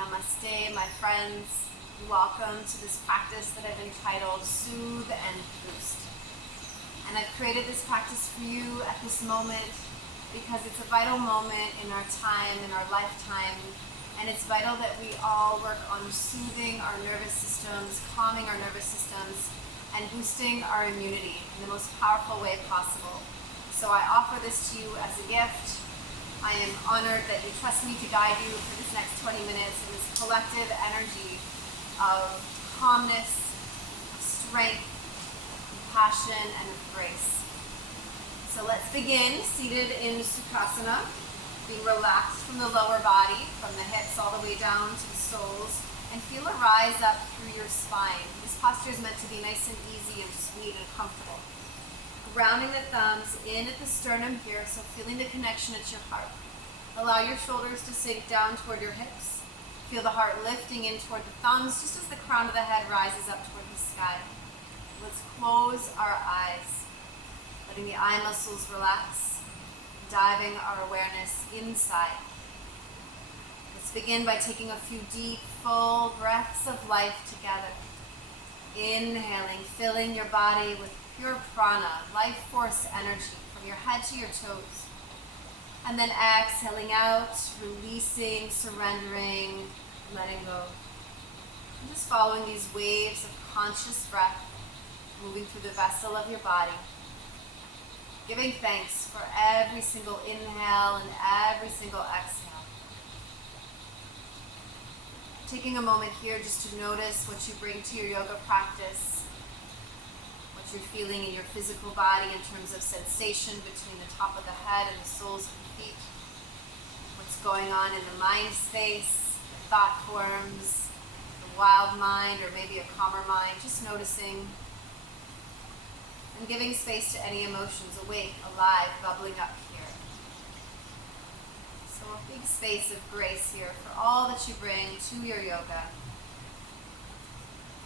Namaste, my friends. Welcome to this practice that I've entitled Soothe and Boost. And I've created this practice for you at this moment because it's a vital moment in our time, in our lifetime, and it's vital that we all work on soothing our nervous systems, calming our nervous systems, and boosting our immunity in the most powerful way possible. So I offer this to you as a gift. I am honored that you trust me to guide you for this next 20 minutes in this collective energy of calmness, of strength, compassion, and of grace. So let's begin seated in Sukhasana, being relaxed from the lower body, from the hips all the way down to the soles, and feel a rise up through your spine. This posture is meant to be nice and easy and sweet and comfortable. Grounding the thumbs in at the sternum here, so feeling the connection at your heart. Allow your shoulders to sink down toward your hips. Feel the heart lifting in toward the thumbs, just as the crown of the head rises up toward the sky. Let's close our eyes, letting the eye muscles relax, diving our awareness inside. Let's begin by taking a few deep, full breaths of life together. Inhaling, filling your body with pure prana, life force energy from your head to your toes. And then exhaling out, releasing, surrendering, letting go. And just following these waves of conscious breath, moving through the vessel of your body. Giving thanks for every single inhale and every single exhale. Taking a moment here just to notice what you bring to your yoga practice, what you're feeling in your physical body in terms of sensation between the top of the head and the soles of the feet, what's going on in the mind space, the thought forms, the wild mind or maybe a calmer mind, just noticing and giving space to any emotions awake, alive, bubbling up here. So a big space of grace here for all that you bring to your yoga.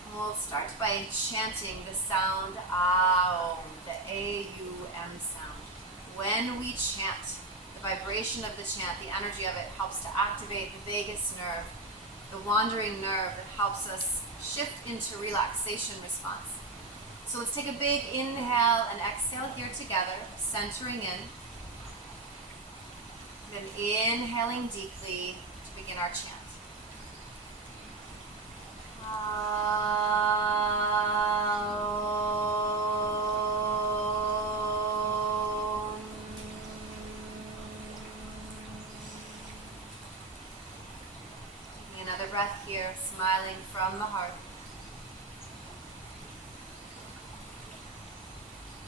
And we'll start by chanting the sound Aum, the A-U-M sound. When we chant, the vibration of the chant, the energy of it helps to activate the vagus nerve, the wandering nerve that helps us shift into relaxation response. So let's take a big inhale and exhale here together, centering in. Then inhaling deeply to begin our chant. Taking another breath here, smiling from the heart.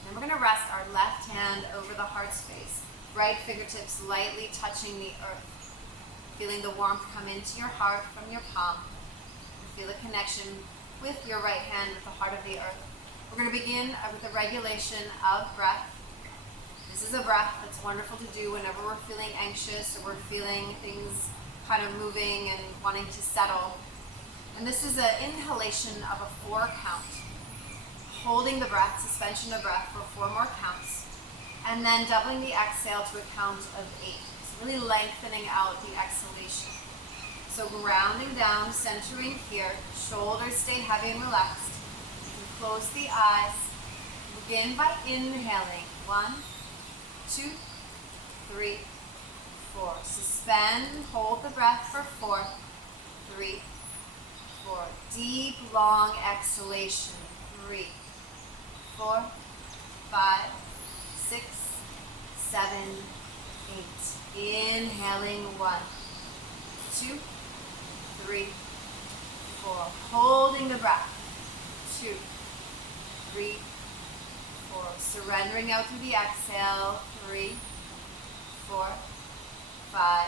And we're going to rest our left hand over the heart space. Right fingertips lightly touching the earth. Feeling the warmth come into your heart from your palm. And feel a connection with your right hand with the heart of the earth. We're going to begin with a regulation of breath. This is a breath that's wonderful to do whenever we're feeling anxious or we're feeling things kind of moving and wanting to settle. And this is an inhalation of a 4 count. Holding the breath, suspension of breath for 4 more counts. And then doubling the exhale to a count of 8. So really lengthening out the exhalation. So grounding down, centering here. Shoulders stay heavy and relaxed. You can close the eyes. Begin by inhaling. 1, 2, 3, 4. Suspend, hold the breath for 4, 3, 4. Deep, long exhalation. 3, 4, 5, 6, 7, 8. Inhaling 1, 2, 3, 4. Holding the breath. 2, 3, 4. Surrendering out through the exhale. 3, 4, 5,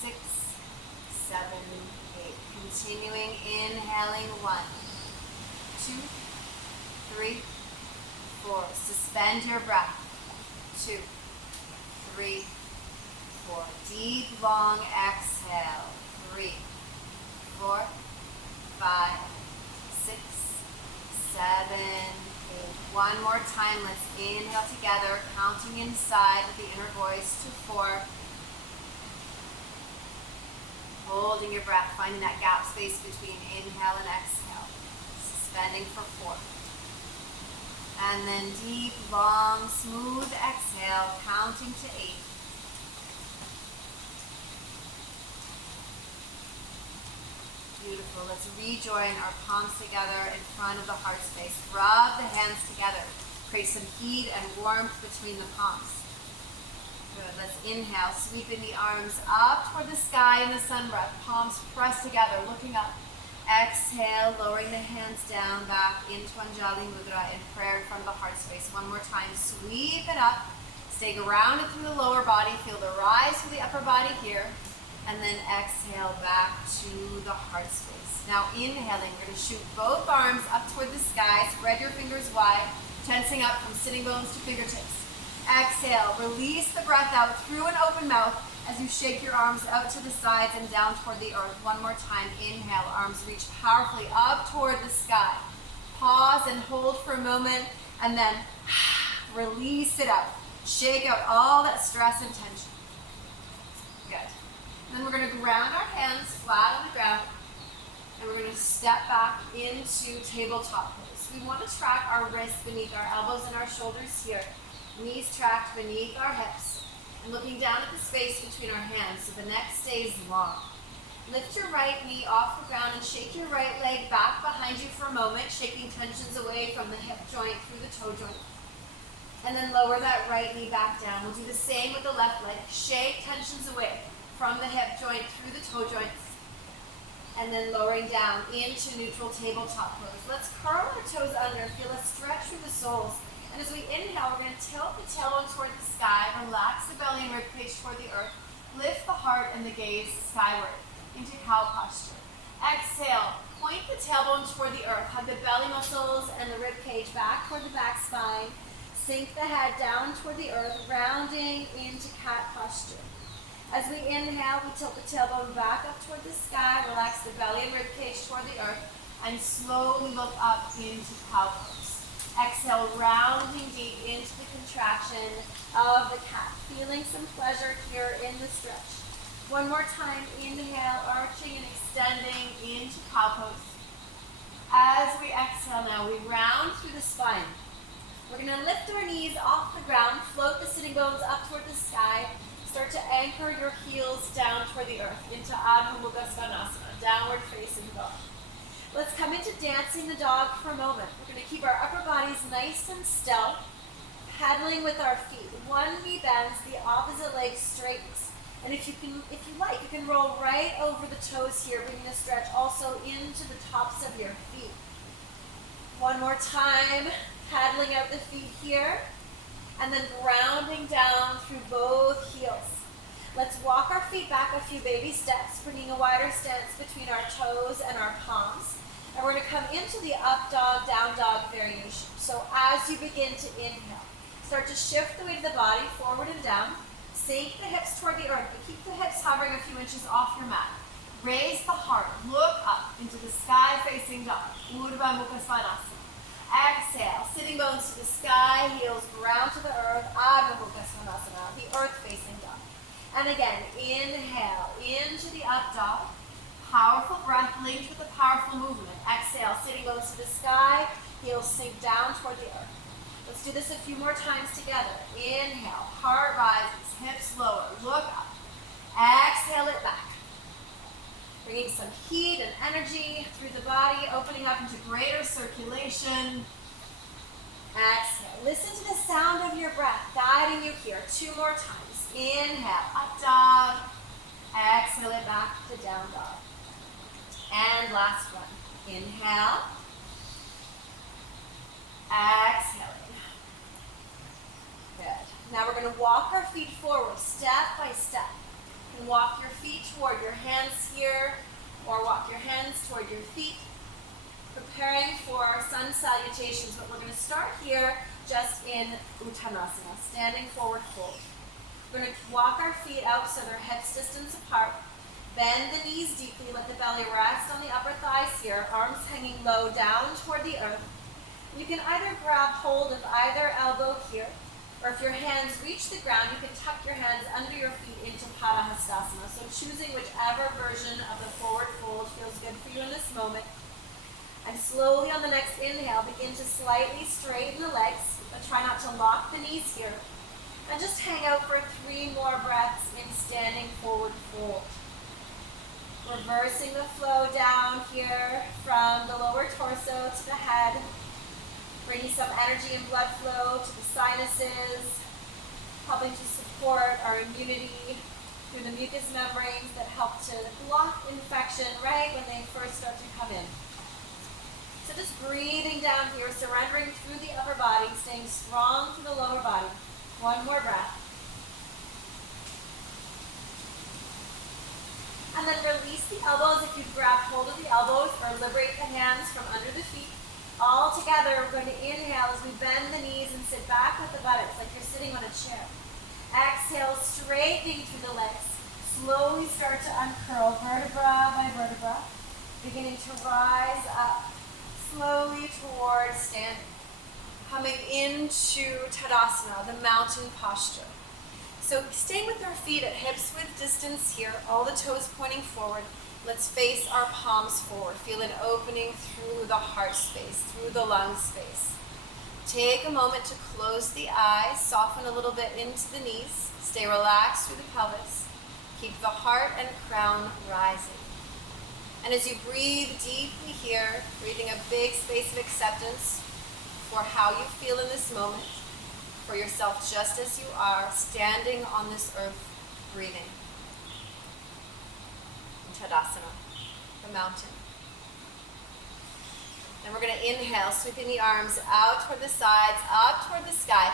6, 7, 8. Continuing, inhaling 1, 2, 3, 4. Suspend your breath. 2, 3, 4. Deep, long exhale. 3, 4, 5, 6, 7, 8. One more time. Let's inhale together, counting inside with the inner voice to 4. Hold holding your breath, finding that gap space between inhale and exhale. Suspending for 4. And then deep, long, smooth exhale, counting to 8. Beautiful. Let's rejoin our palms together in front of the heart space. Rub the hands together. Create some heat and warmth between the palms. Good. Let's inhale, sweeping the arms up toward the sky in the sun breath. Palms pressed together, looking up. Exhale, lowering the hands down, back into Anjali Mudra in prayer in front of the heart space. One more time, sweep it up. Stay grounded through the lower body. Feel the rise through the upper body here. And then exhale back to the heart space. Now inhaling, we're going to shoot both arms up toward the sky. Spread your fingers wide, tensing up from sitting bones to fingertips. Exhale, release the breath out through an open mouth as you shake your arms out to the sides and down toward the earth. One more time, inhale, arms reach powerfully up toward the sky. Pause and hold for a moment, and then release it out. Shake out all that stress and tension. Good. Then we're going to ground our hands flat on the ground, and we're going to step back into tabletop pose. We want to track our wrists beneath our elbows and our shoulders here. Knees tracked beneath our hips, and looking down at the space between our hands so the neck stays long. Lift your right knee off the ground and shake your right leg back behind you for a moment, shaking tensions away from the hip joint through the toe joint. And then lower that right knee back down. We'll do the same with the left leg. Shake tensions away from the hip joint through the toe joints. And then lowering down into neutral tabletop pose. Let's curl our toes under, feel a stretch through the soles. And as we inhale, we're going to tilt the tailbone toward the sky, relax the belly and ribcage toward the earth, lift the heart and the gaze skyward into cow posture. Exhale, point the tailbone toward the earth, hug the belly muscles and the ribcage back toward the back spine, sink the head down toward the earth, rounding into cat posture. As we inhale, we tilt the tailbone back up toward the sky, relax the belly and ribcage toward the earth, and slowly look up into cow pose. Exhale, rounding deep into the contraction of the cat. Feeling some pleasure here in the stretch. One more time, inhale, arching and extending into cow pose. As we exhale now, we round through the spine. We're going to lift our knees off the ground, float the sitting bones up toward the sky. Start to anchor your heels down toward the earth into Adho Mukha Svanasana, downward facing dog. Let's come into dancing the dog for a moment. We're going to keep our upper bodies nice and still, paddling with our feet. One knee bends, the opposite leg straightens. And if you like, you can roll right over the toes here, bringing the stretch also into the tops of your feet. One more time, paddling out the feet here, and then grounding down through both heels. Let's walk our feet back a few baby steps, bringing a wider stance between our toes and our palms. And we're going to come into the up dog, down dog variation. So as you begin to inhale, start to shift the weight of the body forward and down. Sink the hips toward the earth, but keep the hips hovering a few inches off your mat. Raise the heart, look up into the sky-facing dog, Urdhva Mukha Svanasana. Exhale, sitting bones to the sky, heels ground to the earth, Adho Mukha Svanasana, the earth-facing dog. And again, inhale into the up dog. Powerful breath linked with a powerful movement. Exhale, sitting bones to the sky, heels sink down toward the earth. Let's do this a few more times together. Inhale, heart rises, hips lower, look up. Exhale it back. Bringing some heat and energy through the body, opening up into greater circulation. Exhale. Listen to the sound of your breath guiding you here. 2 more times. Inhale, up dog. Exhale it back to down dog. And last one. Inhale. Exhaling. Good. Now we're going to walk our feet forward step by step. You can walk your feet toward your hands here, or walk your hands toward your feet, preparing for sun salutations. But we're going to start here just in Uttanasana, standing forward fold. We're going to walk our feet out so they're hips distance apart. Bend the knees deeply, let the belly rest on the upper thighs here, arms hanging low down toward the earth. You can either grab hold of either elbow here, Or if your hands reach the ground, you can tuck your hands under your feet into Padahastasana. So choosing whichever version of the forward fold feels good for you in this moment. And slowly on the next inhale, begin to slightly straighten the legs, but try not to lock the knees here. And just hang out for 3 more breaths in standing forward fold. Reversing the flow down here from the lower torso to the head. Bringing some energy and blood flow to the sinuses, helping to support our immunity through the mucous membranes that help to block infection right when they first start to come in. So just breathing down here, surrendering through the upper body, staying strong through the lower body. 1 more breath. And then release the elbows if you've grabbed hold of the elbows, or liberate the hands from under the feet. All together, we're going to inhale as we bend the knees and sit back with the buttocks like you're sitting on a chair. Exhale, straightening through the legs. Slowly start to uncurl vertebra by vertebra, beginning to rise up slowly towards standing. Coming into Tadasana, the mountain posture. So staying with our feet at hips width distance here, all the toes pointing forward. Let's face our palms forward. Feel an opening through the heart space, through the lung space. Take a moment to close the eyes, soften a little bit into the knees. Stay relaxed through the pelvis. Keep the heart and crown rising. And as you breathe deeply here, breathing a big space of acceptance for how you feel in this moment, for yourself just as you are, standing on this earth, breathing. Tadasana, the mountain. Then we're going to inhale, sweeping the arms out toward the sides, up toward the sky.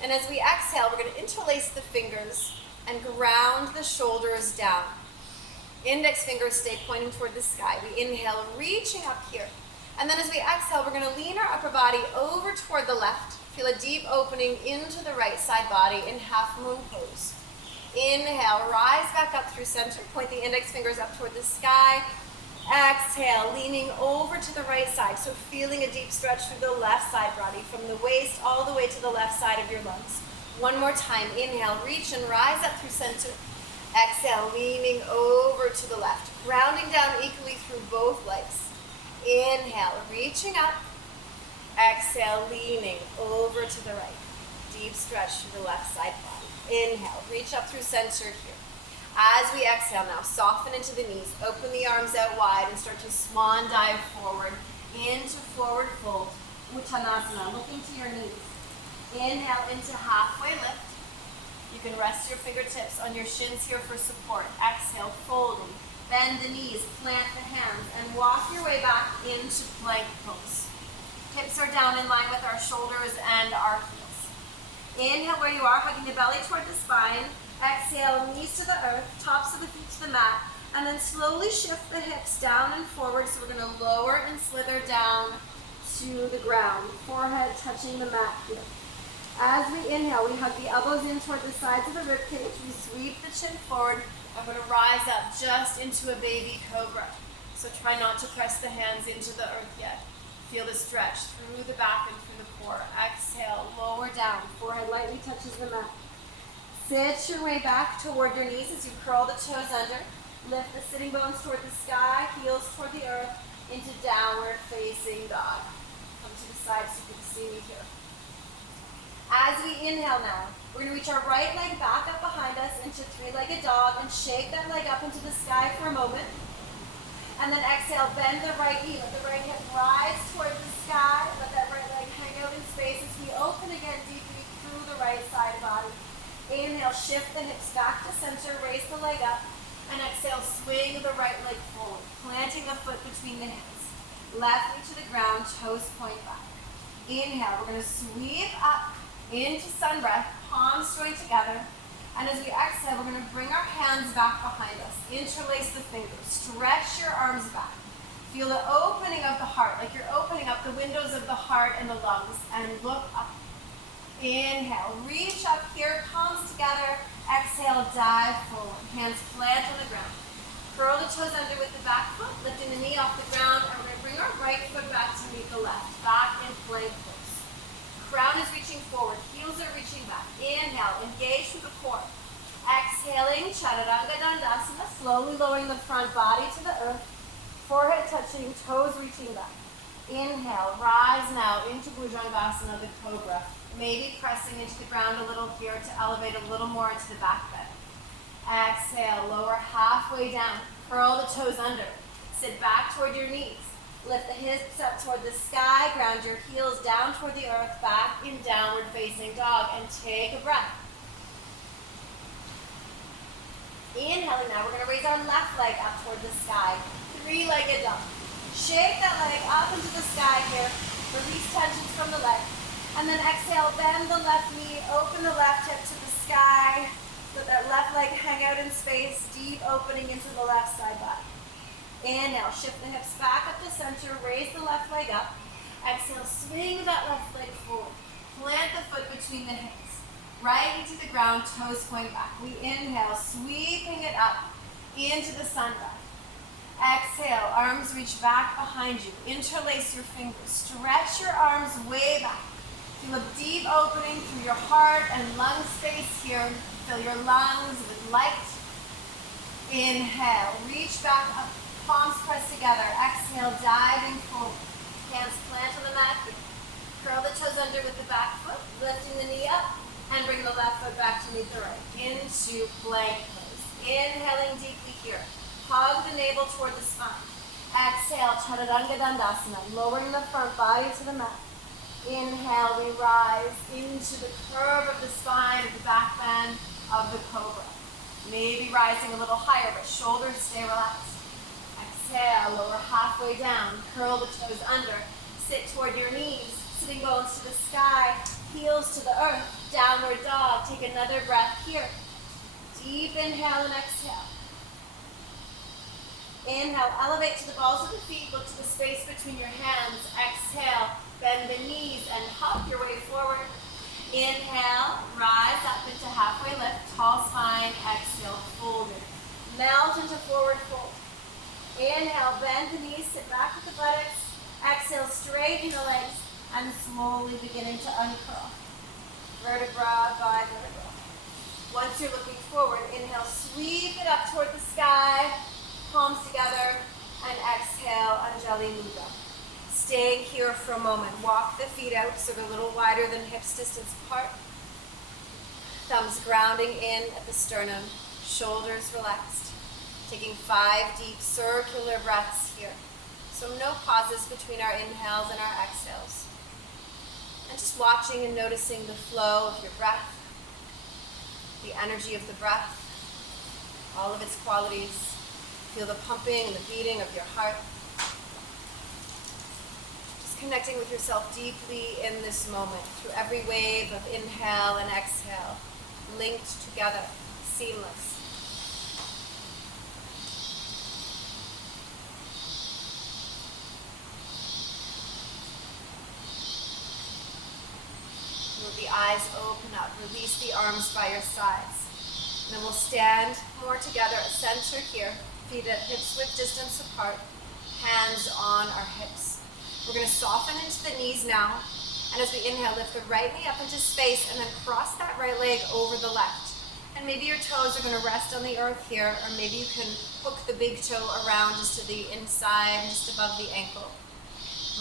And as we exhale, we're going to interlace the fingers and ground the shoulders down. Index fingers stay pointing toward the sky. We inhale, reaching up here. And then as we exhale, we're going to lean our upper body over toward the left. Feel a deep opening into the right side body in half moon pose. Inhale, rise back up through center. Point the index fingers up toward the sky. Exhale, leaning over to the right side. So feeling a deep stretch through the left side body from the waist all the way to the left side of your lungs. 1 more time. Inhale, reach and rise up through center. Exhale, leaning over to the left. Grounding down equally through both legs. Inhale, reaching up. Exhale, leaning over to the right. Deep stretch through the left side body. Inhale, reach up through center here. As we exhale now, soften into the knees, open the arms out wide and start to swan dive forward into forward fold, Uttanasana, looking to your knees. Inhale into halfway lift. You can rest your fingertips on your shins here for support. Exhale, folding, bend the knees, plant the hands, and walk your way back into plank pose. Hips are down in line with our shoulders and our heels. Inhale where you are, hugging the belly toward the spine. Exhale, knees to the earth, tops of the feet to the mat. And then slowly shift the hips down and forward. So we're going to lower and slither down to the ground. Forehead touching the mat here. As we inhale, we hug the elbows in toward the sides of the ribcage. We sweep the chin forward. I'm going to rise up just into a baby cobra. So try not to press the hands into the earth yet. Feel the stretch through the back and through the core. Exhale, lower down. Forehead lightly touches the mat. Sit your way back toward your knees as you curl the toes under. Lift the sitting bones toward the sky, heels toward the earth, into downward facing dog. Come to the side so you can see me here. As we inhale now, we're going to reach our right leg back up behind us into three-legged dog and shake that leg up into the sky for a moment. And then exhale, bend the right knee, let the right hip rise toward the sky, let that right leg hang out in space as we open again deeply through the right side body. Inhale, shift the hips back to center, raise the leg up, and exhale, swing the right leg forward, planting the foot between the hands. Left knee to the ground, toes point back. Inhale, we're going to sweep up into sun breath, palms joined together. And as we exhale, we're going to bring our hands back behind us. Interlace the fingers. Stretch your arms back. Feel the opening of the heart, like you're opening up the windows of the heart and the lungs. And look up. Inhale. Reach up here, palms together. Exhale, dive forward. Hands plant on the ground. Curl the toes under with the back foot, lifting the knee off the ground. And we're going to bring our right foot back to meet the left. Back in plank pose. Crown is reaching forward, heels are reaching back. Inhale, engage through the core. Exhaling, Chaturanga Dandasana, slowly lowering the front body to the earth. Forehead touching, toes reaching back. Inhale, rise now into Bhujangasana, the Cobra. Maybe pressing into the ground a little here to elevate a little more into the back bend. Exhale, lower halfway down. Curl the toes under. Sit back toward your knees. Lift the hips up toward the sky. Ground your heels down toward the earth. Back in downward facing dog. And take a breath. Inhaling now, we're going to raise our left leg up toward the sky. Three-legged dog. Shake that leg up into the sky here. Release tensions from the leg. And then exhale, bend the left knee, open the left hip to the sky. Let that left leg hang out in space, deep opening into the left side body. Inhale, shift the hips back up to center, raise the left leg up. Exhale, swing that left leg forward. Plant the foot between the hips. Right into the ground, toes point back. We inhale, sweeping it up into the sun breath. Exhale, arms reach back behind you. Interlace your fingers. Stretch your arms way back. Feel a deep opening through your heart and lung space here. Fill your lungs with light. Inhale, reach back up. Palms pressed together. Exhale, diving forward. Hands plant on the mat. Curl the toes under with the back foot, lifting the knee up, and bring the left foot back to meet the right. Into plank pose. Inhaling deeply here. Hug the navel toward the spine. Exhale, Chaturanga Dandasana, lowering the front body to the mat. Inhale, we rise into the curve of the spine, the back bend of the Cobra. Maybe rising a little higher, but shoulders stay relaxed. Exhale, lower halfway down, curl the toes under, sit toward your knees, sitting bones to the sky, heels to the earth, downward dog. Take another breath here. Deep inhale and exhale. Inhale, elevate to the balls of the feet, look to the space between your hands. Exhale, bend the knees and hop your way forward. Inhale, rise up into halfway lift, tall spine. Exhale, fold it. Melt into forward fold. Inhale, bend the knees, sit back with the buttocks. Exhale, straighten the legs and slowly beginning to uncurl. Vertebra by vertebra. Once you're looking forward, inhale, sweep it up toward the sky. Palms together, and exhale, Anjali Mudra. Staying here for a moment. Walk the feet out so they're a little wider than hips distance apart. Thumbs grounding in at the sternum, shoulders relaxed. Taking 5 deep circular breaths here. So no pauses between our inhales and our exhales. And just watching and noticing the flow of your breath, the energy of the breath, all of its qualities. Feel the pumping and the beating of your heart. Just connecting with yourself deeply in this moment through every wave of inhale and exhale, linked together, seamless. Move the eyes open up, release the arms by your sides. And then we'll stand more together at center here. Feet at hips width distance apart, hands on our hips. We're going to soften into the knees now, and as we inhale, lift the right knee up into space, and then cross that right leg over the left. And maybe your toes are going to rest on the earth here, or maybe you can hook the big toe around just to the inside, just above the ankle.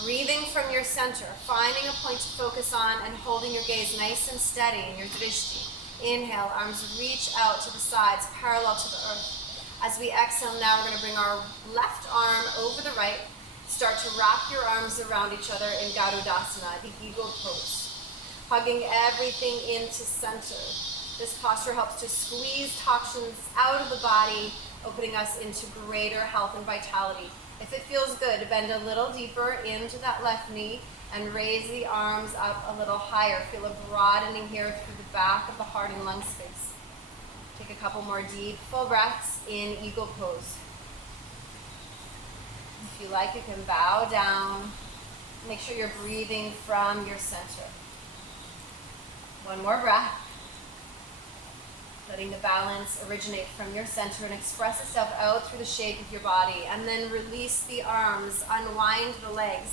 Breathing from your center, finding a point to focus on, and holding your gaze nice and steady in your drishti. Inhale, arms reach out to the sides, parallel to the earth. As we exhale now, we're going to bring our left arm over the right. Start to wrap your arms around each other in Garudasana, the eagle pose. Hugging everything into center. This posture helps to squeeze toxins out of the body, opening us into greater health and vitality. If it feels good, bend a little deeper into that left knee and raise the arms up a little higher. Feel a broadening here through the back of the heart and lung space. Take a couple more deep, full breaths in eagle pose. If you like, you can bow down. Make sure you're breathing from your center. One more breath. Letting the balance originate from your center and express itself out through the shape of your body. And then release the arms, unwind the legs.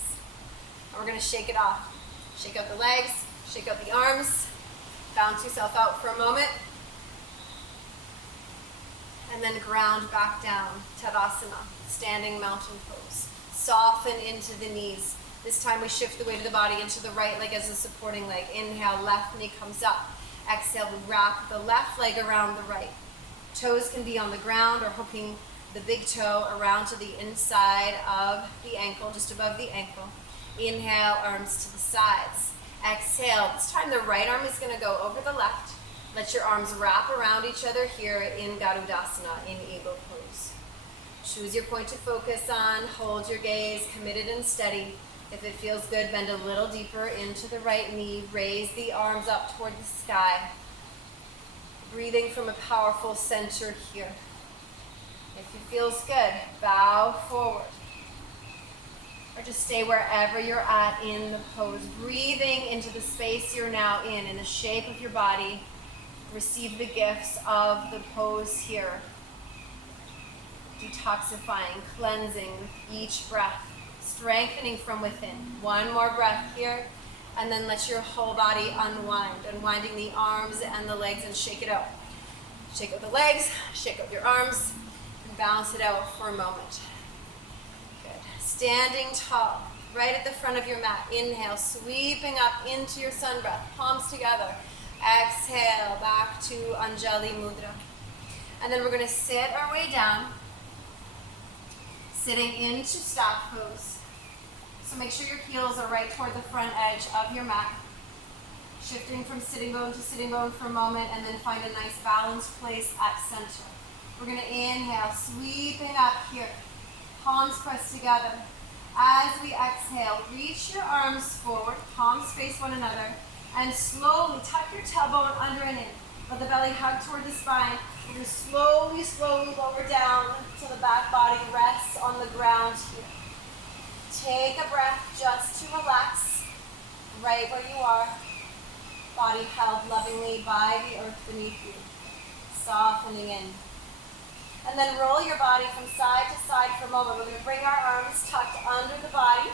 And we're going to shake it off. Shake out the legs, Shake out the arms, bounce yourself out for a moment, and then ground back down, Tadasana, standing mountain pose. Soften into the knees. This time we shift the weight of the body into the right leg as a supporting leg. Inhale, left knee comes up. Exhale, we wrap the left leg around the right. Toes can be on the ground or hooking the big toe around to the inside of the ankle, just above the ankle. Inhale, arms to the sides. Exhale, this time the right arm is going to go over the left. Let your arms wrap around each other here in Garudasana, in eagle pose. Choose your point to focus on, hold your gaze, committed and steady. If it feels good, bend a little deeper into the right knee, raise the arms up toward the sky. Breathing from a powerful center here. If it feels good, bow forward. Or just stay wherever you're at in the pose. Breathing into the space you're now in the shape of your body. Receive the gifts of the pose here. Detoxifying, cleansing with each breath. Strengthening from within. One more breath here. And then let your whole body unwind. Unwinding the arms and the legs and shake it out. Shake out the legs, shake out your arms, and balance it out for a moment. Good. Standing tall, right at the front of your mat. Inhale, sweeping up into your sun breath. Palms together. Exhale, back to Anjali Mudra. And then we're going to sit our way down, sitting into staff pose. So make sure your heels are right toward the front edge of your mat. Shifting from sitting bone to sitting bone for a moment, and then find a nice balanced place at center. We're going to inhale, sweeping up here. Palms pressed together. As we exhale, reach your arms forward, palms face one another, and slowly tuck your tailbone under and in. Let the belly hug toward the spine. We're going to slowly, slowly lower down till the back body rests on the ground here. Take a breath just to relax right where you are. Body held lovingly by the earth beneath you. Softening in. And then roll your body from side to side for a moment. We're going to bring our arms tucked under the body.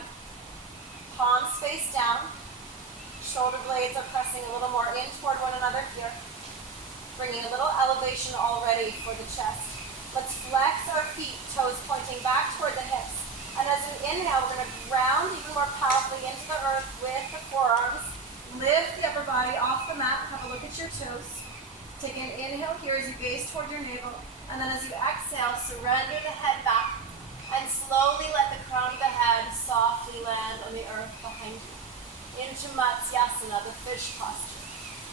Palms face down. Shoulder blades are pressing a little more in toward one another here. Bringing a little elevation already for the chest. Let's flex our feet, toes pointing back toward the hips. And as we inhale, we're going to ground even more powerfully into the earth with the forearms. Lift the upper body off the mat. Have a look at your toes. Take an inhale here as you gaze toward your navel. And then as you exhale, surrender the head back. And slowly let the crown of the head softly land on the earth behind you. Into Myles-Carullo, the fish posture.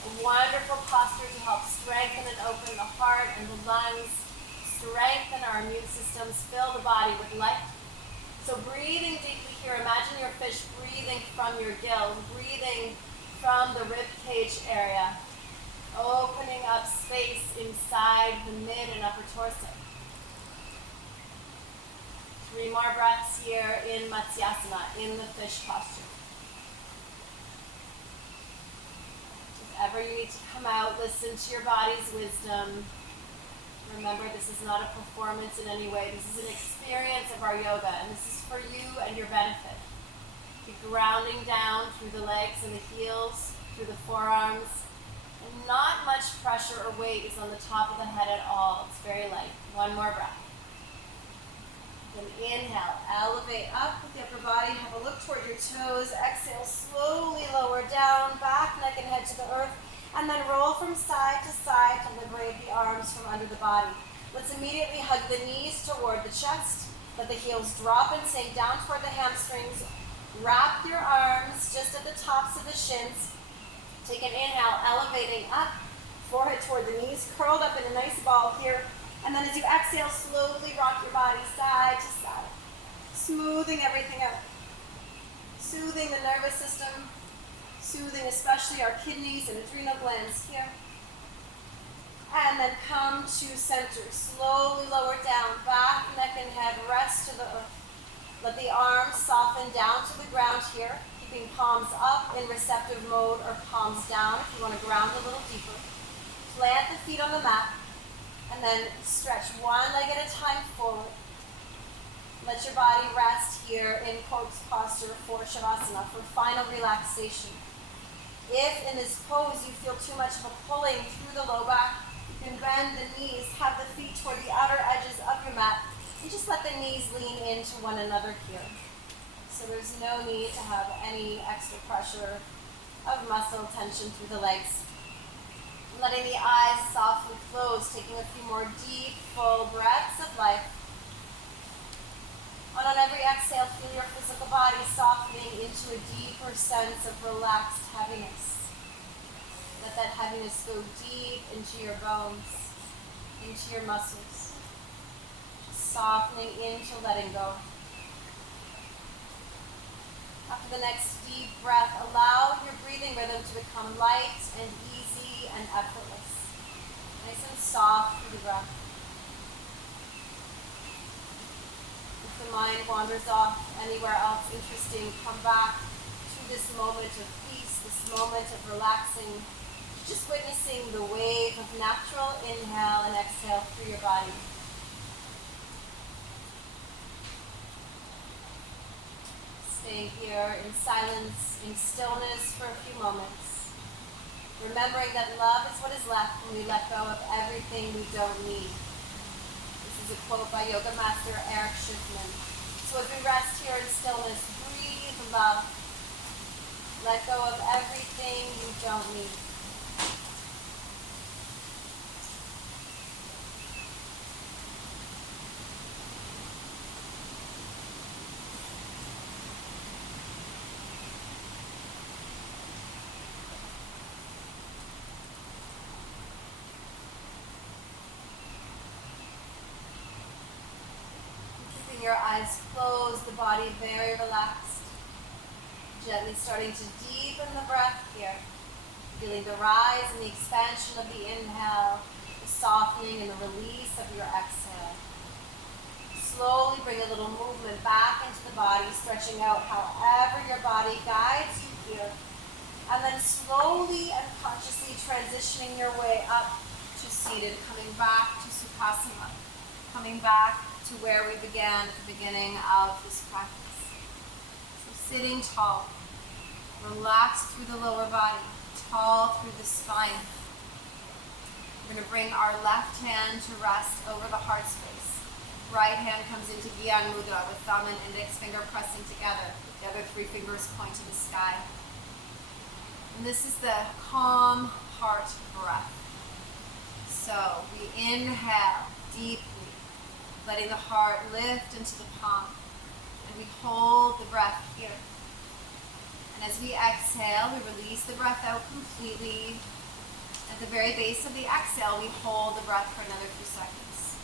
A wonderful posture to help strengthen and open the heart and the lungs. Strengthen our immune systems. Fill the body with life. So breathing deeply here, imagine your fish breathing from your gills, breathing from the rib cage area, opening up space inside the mid and upper torso. 3 more breaths here in Myles-Carullo, in the fish posture. If ever you need to come out, listen to your body's wisdom. Remember, this is not a performance in any way. This is an experience of our yoga, and this is for you and your benefit. Keep grounding down through the legs and the heels, through the forearms, and not much pressure or weight is on the top of the head at all. It's very light. 1 more breath. Then inhale, elevate up with the upper body. Have a look toward your toes. Exhale, slowly lower down, back, neck, and head to the earth. And then roll from side to side to liberate the arms from under the body. Let's immediately hug the knees toward the chest. Let the heels drop and sink down toward the hamstrings. Wrap your arms just at the tops of the shins. Take an inhale, elevating up. Forehead toward the knees, curled up in a nice ball here. And then as you exhale, slowly rock your body side to side. Smoothing everything out. Soothing the nervous system. Soothing especially our kidneys and adrenal glands here. And then come to center. Slowly lower down, back, neck, and head, rest to the earth. Let the arms soften down to the ground here, keeping palms up in receptive mode or palms down if you want to ground a little deeper. Plant the feet on the mat, and then stretch one leg at a time forward. Let your body rest here in corpse posture for Shavasana, for final relaxation. If in this pose you feel too much of a pulling through the low back, you can bend the knees, have the feet toward the outer edges of your mat, and just let the knees lean into one another here. So there's no need to have any extra pressure of muscle tension through the legs. Letting the eyes softly close, taking a few more deep, full breaths of life. And on every exhale, feel your physical body softening into a deeper sense of relaxed heaviness. Let that heaviness go deep into your bones, into your muscles. Just softening into letting go. After the next deep breath, allow your breathing rhythm to become light and easy and effortless. Nice and soft through the breath. If the mind wanders off anywhere else interesting, come back to this moment of peace, this moment of relaxing, just witnessing the wave of natural inhale and exhale through your body. Staying here in silence, in stillness for a few moments. Remembering that love is what is left when we let go of everything we don't need. This is a quote by Yoga Master Eric Schiffman. So as we rest here in stillness, breathe love. Let go of everything you don't need. Your eyes closed, the body very relaxed. Gently starting to deepen the breath here. Feeling the rise and the expansion of the inhale, the softening and the release of your exhale. Slowly bring a little movement back into the body, stretching out however your body guides you here. And then slowly and consciously transitioning your way up to seated, coming back to Sukhasana, coming back to where we began at the beginning of this practice. So sitting tall, relaxed through the lower body, tall through the spine. We're going to bring our left hand to rest over the heart space. Right hand comes into Gyan Mudra with thumb and index finger pressing together. The other three fingers point to the sky. And this is the calm heart breath. So we inhale deeply, letting the heart lift into the palm. And we hold the breath here. And as we exhale, we release the breath out completely. At the very base of the exhale, we hold the breath for another few seconds.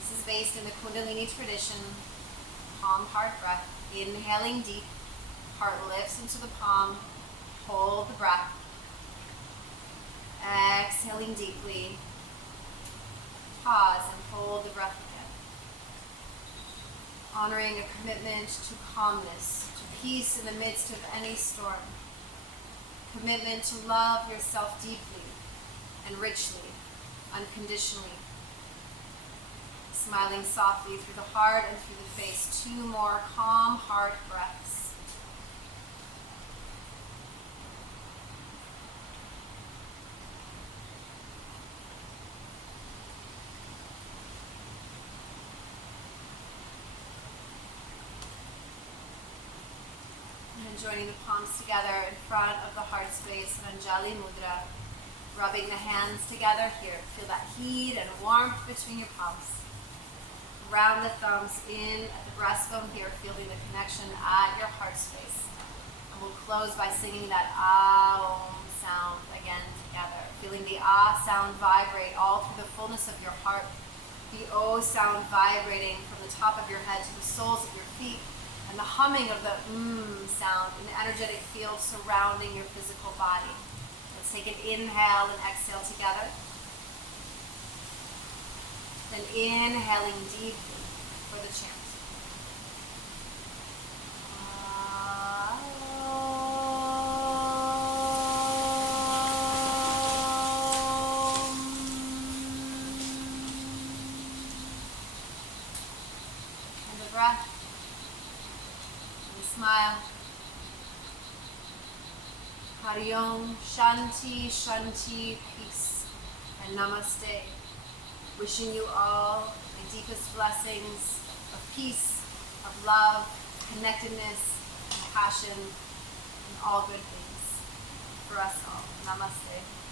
This is based in the Kundalini tradition, palm heart breath. Inhaling deep, heart lifts into the palm, hold the breath. Exhaling deeply, pause and hold the breath again. Honoring a commitment to calmness, to peace in the midst of any storm. Commitment to love yourself deeply and richly, unconditionally. Smiling softly through the heart and through the face. 2 more calm heart breaths. Joining the palms together in front of the heart space, Anjali Mudra. Rubbing the hands together here. Feel that heat and warmth between your palms. Round the thumbs in at the breastbone here, feeling the connection at your heart space. And we'll close by singing that Ah Om sound again together. Feeling the Ah sound vibrate all through the fullness of your heart. The O sound vibrating from the top of your head to the soles of your feet. And the humming of the sound in the energetic field surrounding your physical body. Let's take an inhale and exhale together. Then inhaling deeply for the chant. And the breath. Smile. Hari Om, Shanti, Shanti, peace, and Namaste. Wishing you all my deepest blessings of peace, of love, connectedness, compassion, and all good things for us all. Namaste.